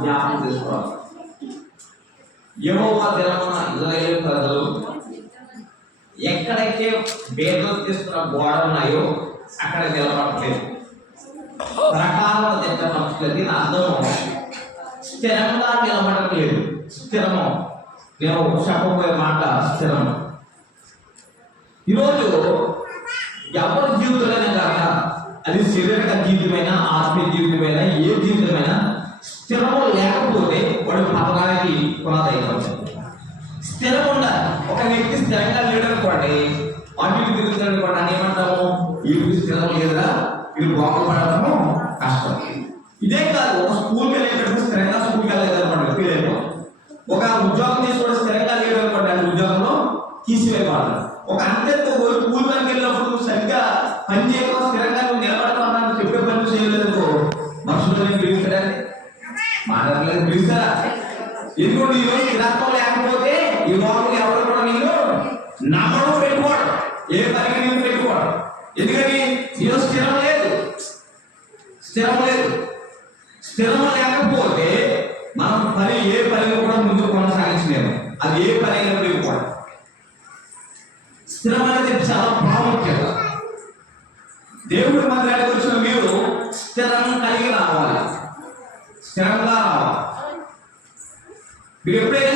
జ్ఞాపకం చేసుకోవాలి. యెహోవా దినమున ఇశ్రాయేలు ప్రజలు ఎక్కడైతే బేదలు తీసుకున్న గోడలు ఉన్నాయో అక్కడ నిలబడలేదు. ప్రకారం దిగ్గపరచలేదు. అర్థం స్థిరంగా నిలబడలేదు. స్థిరము, నేను చెప్పబోయే మాట స్థిరము. ఈరోజు ఎవరి జీవితంలోనే కాక అది శారీరక జీవితమైనా ఆత్మీయ జీవితమైనా ఏ జీవితమైనా స్థిరము లేకపోతే వాడు పతనానికి పునాదైపోతుంది. స్థిరం ఉండాలి. ఒక వ్యక్తి స్థిరంగా లేడనుకోండి, అటు తిరుగుతాడు అనుకోండి, అని ఏమంటాము, వీడికి స్థిరం లేదురా, వీడు బాగుపడటము కష్టం. ఇదే కాదు, ఒక స్కూల్కి వెళ్ళేటప్పుడు స్థిరంగా స్కూల్కి వెళ్ళలేదనుకోండి, ఫీల్ అయిపోతుంది. ఒక ఉద్యోగం తీసుకోవడం స్థిరంగా లేడు అనుకోండి, ఆ ఉద్యోగంలో తీసివేయబడాలి. ఒక అంతకు కూలి పనికి వెళ్ళినప్పుడు సరిగ్గా పని చేయకుండా స్థిరంగా నువ్వు నిలబడతావు, చెప్పే పని చేయలేదు, మనుషులు పిలుస్తారండి, మాట్లాడలేదు, పిలుస్తారా? ఎందుకంటే ఈరోజు స్థిరత్వం లేకపోతే ఈ లోపల ఎవరు కూడా నేను నమ్మడం పెట్టుకోవడం, ఏ పనికి నేను పెట్టుకోవడం. ఎందుకని ఈరోజు స్థిరం లేదు. స్థిరం లేకపోతే మనం పని ఏ పని కూడా ముందు కొనసాగించలేము. అది ఏ పని అయినా పెట్టుకోవడం. స్థిరం అనేది చాలా ప్రాముఖ్యత. దేవుడి మందిరానికి వచ్చిన మీరు స్థిరం కలిగి రావాలి, స్థిరంగా రావాలి. మీరు ఎప్పుడైనా